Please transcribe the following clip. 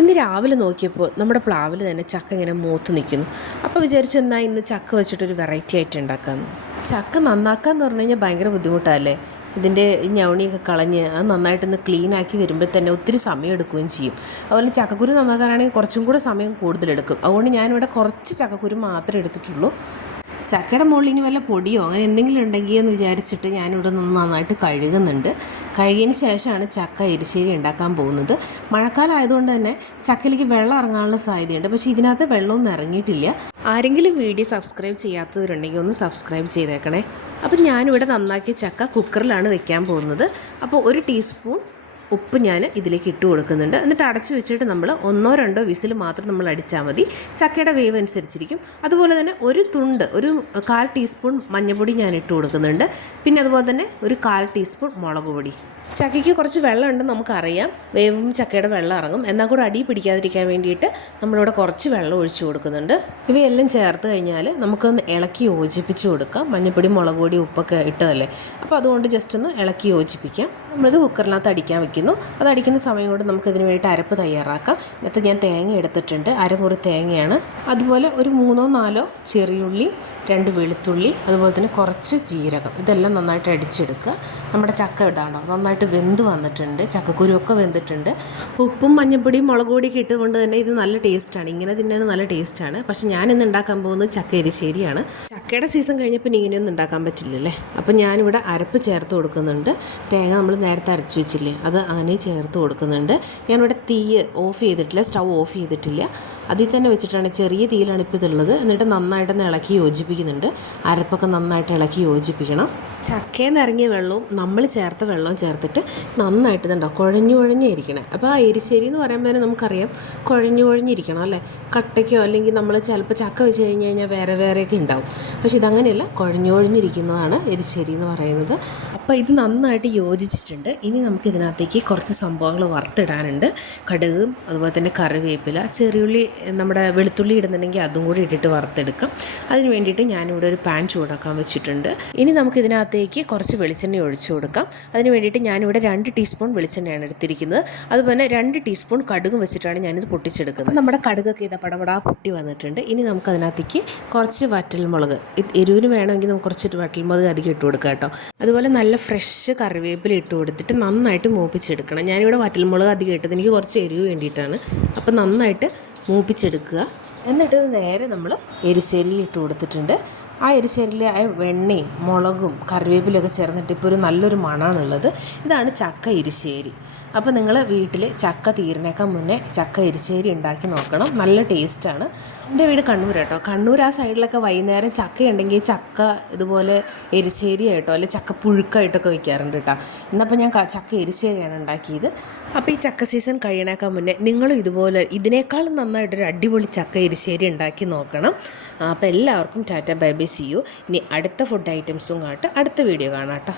ഇന്ന് രാവിലെ നോക്കിയപ്പോൾ നമ്മുടെ പ്ലാവിൽ തന്നെ ചക്ക ഇങ്ങനെ മൂത്ത് നിൽക്കുന്നു. അപ്പോൾ വിചാരിച്ചു എന്നാൽ ഇന്ന് ചക്ക വെച്ചിട്ടൊരു വെറൈറ്റി ആയിട്ട് ഉണ്ടാക്കാമെന്ന്. ചക്ക നന്നാക്കാന്ന് പറഞ്ഞു കഴിഞ്ഞാൽ ഭയങ്കര ബുദ്ധിമുട്ടല്ലേ. ഇതിൻ്റെ ഞവണിയൊക്കെ കളഞ്ഞ് അത് നന്നായിട്ടൊന്ന് ക്ലീൻ ആക്കി വരുമ്പോൾ തന്നെ ഒത്തിരി സമയം എടുക്കുകയും ചെയ്യും. അതുപോലെ ചക്കക്കുരു നന്നാക്കാനാണെങ്കിൽ കുറച്ചും കൂടെ സമയം കൂടുതലെടുക്കും. അതുകൊണ്ട് ഞാനിവിടെ കുറച്ച് ചക്കക്കുരു മാത്രമേ എടുത്തിട്ടുള്ളൂ. ചക്കയുടെ മുകളിൽ ഇനി വല്ല പൊടിയോ അങ്ങനെ എന്തെങ്കിലും ഉണ്ടെങ്കിൽ എന്ന് വിചാരിച്ചിട്ട് ഞാനിവിടെ നിന്ന് നന്നായിട്ട് കഴുകുന്നുണ്ട്. കഴുകിയതിന് ശേഷമാണ് ചക്ക എരിശ്ശേരി ഉണ്ടാക്കാൻ പോകുന്നത്. മഴക്കാലം ആയതുകൊണ്ട് തന്നെ ചക്കയിലേക്ക് വെള്ളം ഇറങ്ങാനുള്ള സാധ്യതയുണ്ട്. പക്ഷേ ഇതിനകത്ത് വെള്ളമൊന്നും ഇറങ്ങിയിട്ടില്ല. ആരെങ്കിലും വീഡിയോ സബ്സ്ക്രൈബ് ചെയ്യാത്തവരുണ്ടെങ്കിൽ ഒന്ന് സബ്സ്ക്രൈബ് ചെയ്തേക്കണേ. അപ്പം ഞാനിവിടെ നന്നാക്കിയ ചക്ക കുക്കറിലാണ് വെക്കാൻ പോകുന്നത്. അപ്പോൾ 1 ടീസ്പൂൺ ഉപ്പ് ഞാൻ ഇതിലേക്ക് ഇട്ട് കൊടുക്കുന്നുണ്ട്. എന്നിട്ട് അടച്ചു വെച്ചിട്ട് നമ്മൾ 1-2 വിസിൽ മാത്രം നമ്മൾ അടിച്ചാൽ മതി. ചക്കയുടെ വേവ് അനുസരിച്ചിരിക്കും. അതുപോലെ തന്നെ ഒരു 1/4 ടീസ്പൂൺ മഞ്ഞൾപ്പൊടി ഞാൻ ഇട്ട് കൊടുക്കുന്നുണ്ട്. പിന്നെ അതുപോലെ തന്നെ 1/4 ടീസ്പൂൺ മുളക് പൊടി. ചക്കയ്ക്ക് കുറച്ച് വെള്ളം ഉണ്ടെന്ന് നമുക്കറിയാം. വേവും ചക്കയുടെ വെള്ളം ഇറങ്ങും. എന്നാൽ കൂടെ അടി പിടിക്കാതിരിക്കാൻ വേണ്ടിയിട്ട് നമ്മളിവിടെ കുറച്ച് വെള്ളം ഒഴിച്ച് കൊടുക്കുന്നുണ്ട്. ഇവയെല്ലാം ചേർത്ത് കഴിഞ്ഞാൽ നമുക്കൊന്ന് ഇളക്കി യോജിപ്പിച്ച് കൊടുക്കാം. മഞ്ഞൾപ്പൊടി, മുളക് പൊടി, ഉപ്പൊക്കെ ഇട്ടതല്ലേ. അപ്പോൾ അതുകൊണ്ട് ജസ്റ്റ് ഒന്ന് ഇളക്കി യോജിപ്പിക്കാം. നമ്മളിത് കുക്കറിനകത്ത് അടിക്കാൻ വെക്കുന്നു. അത് അടിക്കുന്ന സമയം കൊണ്ട് നമുക്കിതിന് വേണ്ടിയിട്ട് അരപ്പ് തയ്യാറാക്കാം. ഇതിനകത്ത് ഞാൻ തേങ്ങ എടുത്തിട്ടുണ്ട്. അരമുറി തേങ്ങയാണ്. അതുപോലെ ഒരു 3-4 ചെറിയുള്ളി, 2 വെളുത്തുള്ളി, അതുപോലെ തന്നെ കുറച്ച് ജീരകം. ഇതെല്ലാം നന്നായിട്ട് അടിച്ചെടുക്കുക. നമ്മുടെ ചക്ക ഇടാണ്ടോ നന്നായിട്ട് വെന്ത് വന്നിട്ടുണ്ട്. ചക്കക്കുരുവൊക്കെ വെന്തിട്ടുണ്ട്. ഉപ്പും മഞ്ഞൾപ്പൊടിയും മുളക് പൊടിയൊക്കെ ഇട്ടുകൊണ്ട് തന്നെ ഇത് നല്ല ടേസ്റ്റാണ്. ഇങ്ങനെ തിന്നാൻ നല്ല ടേസ്റ്റാണ്. പക്ഷെ ഞാനിന്ന് ഉണ്ടാക്കാൻ പോകുന്നത് ചക്ക എരിശ്ശേരിയാണ്. ചക്കയുടെ സീസൺ കഴിഞ്ഞപ്പോൾ ഇങ്ങനെയൊന്നും ഉണ്ടാക്കാൻ പറ്റില്ലല്ലേ. അപ്പം ഞാനിവിടെ അരപ്പ് ചേർത്ത് കൊടുക്കുന്നുണ്ട്. തേങ്ങ നമ്മൾ നേരത്തെ അരച്ച് വെച്ചില്ലേ, അത് അങ്ങനെ ചേർത്ത് കൊടുക്കുന്നുണ്ട്. ഞാനിവിടെ തീ ഓഫ് ചെയ്തിട്ടില്ല, സ്റ്റൗ ഓഫ് ചെയ്തിട്ടില്ല. അതിൽ തന്നെ വെച്ചിട്ടാണ്, ചെറിയ തീയിലാണ് ഇപ്പോൾ ഇതുള്ളത്. എന്നിട്ട് നന്നായിട്ടൊന്ന് ഇളക്കി യോജിപ്പിക്കുന്നുണ്ട്. അരപ്പൊക്കെ നന്നായിട്ട് ഇളക്കി യോജിപ്പിക്കണം. ചക്കയിൽ നിന്ന് ഇറങ്ങിയ വെള്ളവും നമ്മൾ ചേർത്ത വെള്ളവും ചേർത്തിട്ട് നന്നായിട്ട് ഇതുണ്ടാവും കുഴഞ്ഞിരിക്കണം. അപ്പോൾ ആ എരിശ്ശേരി എന്ന് പറയുമ്പോൾ തന്നെ നമുക്കറിയാം കുഴഞ്ഞിരിക്കണം അല്ലേ. കട്ടയ്ക്കോ അല്ലെങ്കിൽ നമ്മൾ ചിലപ്പോൾ ചക്ക വെച്ച് കഴിഞ്ഞാൽ വേറെയൊക്കെ ഉണ്ടാവും. പക്ഷെ ഇതങ്ങനെയല്ല, കുഴഞ്ഞിരിക്കുന്നതാണ് എരിശ്ശേരി എന്ന് പറയുന്നത്. അപ്പോൾ ഇത് നന്നായിട്ട് യോജിച്ചിട്ടുണ്ട്. ഇനി നമുക്ക് ഇതിനകത്തേക്ക് കുറച്ച് സംഭവങ്ങൾ വറുത്തിടാനുണ്ട്. കടുകും അതുപോലെ തന്നെ കറിവേപ്പില, ചെറിയുള്ളി, നമ്മുടെ വെളുത്തുള്ളി ഇടുന്നുണ്ടെങ്കിൽ അതും കൂടി ഇട്ടിട്ട് വറുത്തെടുക്കാം. അതിന് വേണ്ടിയിട്ട് ഞാനിവിടെ ഒരു പാൻ ചൂടാക്കാൻ വെച്ചിട്ടുണ്ട്. ഇനി നമുക്ക് ഇതിനകത്തേക്ക് കുറച്ച് വെളിച്ചെണ്ണ ഒഴിച്ചു കൊടുക്കാം. അതിന് വേണ്ടിയിട്ട് ഞാനിവിടെ 2 ടീസ്പൂൺ വെളിച്ചെണ്ണയാണ് എടുത്തിരിക്കുന്നത്. അതുപോലെ 2 ടീസ്പൂൺ കടുകും വെച്ചിട്ടാണ് ഞാനിത് പൊട്ടിച്ചെടുക്കുന്നത്. നമ്മുടെ കടുകൊക്കെ ഇതാ പടപടാ പൊട്ടി വന്നിട്ടുണ്ട്. ഇനി നമുക്ക് അതിനകത്തേക്ക് കുറച്ച് വറ്റൽമുളക്, എരിവിന് വേണമെങ്കിൽ നമുക്ക് കുറച്ച് വറ്റൽമുളക് അധികം ഇട്ട് കൊടുക്കാം കേട്ടോ. അതുപോലെ നല്ല ഫ്രഷ് കറിവേപ്പില ഇട്ട് കൊടുത്തിട്ട് നന്നായിട്ട് മൂപ്പിച്ചെടുക്കണം. ഞാനിവിടെ വറ്റൽമുളക് അധികം ഇട്ടത് എനിക്ക് കുറച്ച് എരിവ് വേണ്ടിയിട്ടാണ്. അപ്പോൾ നന്നായിട്ട് മൂപ്പിച്ചെടുക്കുക. എന്നിട്ട് നേരെ നമ്മൾ എരിശ്ശേരിയിൽ ഇട്ട് കൊടുത്തിട്ടുണ്ട്. ആ എരിശ്ശേരിയിൽ ആ വെണ്ണയും മുളകും കറിവേപ്പിലൊക്കെ ചേർന്നിട്ട് ഇപ്പോൾ ഒരു നല്ലൊരു മണമാണുള്ളത്. ഇതാണ് ചക്ക എരിശ്ശേരി. അപ്പോൾ നിങ്ങൾ വീട്ടിൽ ചക്ക തീരുന്നേക്കാൾ മുന്നേ ചക്ക എരിശ്ശേരി ഉണ്ടാക്കി നോക്കണം. നല്ല ടേസ്റ്റാണ്. എൻ്റെ വീട് കണ്ണൂർ കേട്ടോ. കണ്ണൂർ ആ സൈഡിലൊക്കെ വൈകുന്നേരം ചക്ക ഉണ്ടെങ്കിൽ ചക്ക ഇതുപോലെ എരിശ്ശേരി ആയിട്ടോ അല്ലെങ്കിൽ ചക്ക പുഴുക്കായിട്ടൊക്കെ വയ്ക്കാറുണ്ട് കേട്ടോ. ഇന്നപ്പോൾ ഞാൻ ചക്ക എരിശ്ശേരിയാണ് ഉണ്ടാക്കിയത്. അപ്പോൾ ഈ ചക്ക സീസൺ കഴിയണേക്കാൾ മുന്നേ നിങ്ങളും ഇതുപോലെ ഇതിനേക്കാളും നന്നായിട്ടൊരു അടിപൊളി ചക്ക എരിശ്ശേരി ഉണ്ടാക്കി നോക്കണം. അപ്പോൾ എല്ലാവർക്കും tata bye bye, see you. ഇനി അടുത്ത ഫുഡ് ഐറ്റംസും കാട്ട് അടുത്ത വീഡിയോ കാണാം കേട്ടോ.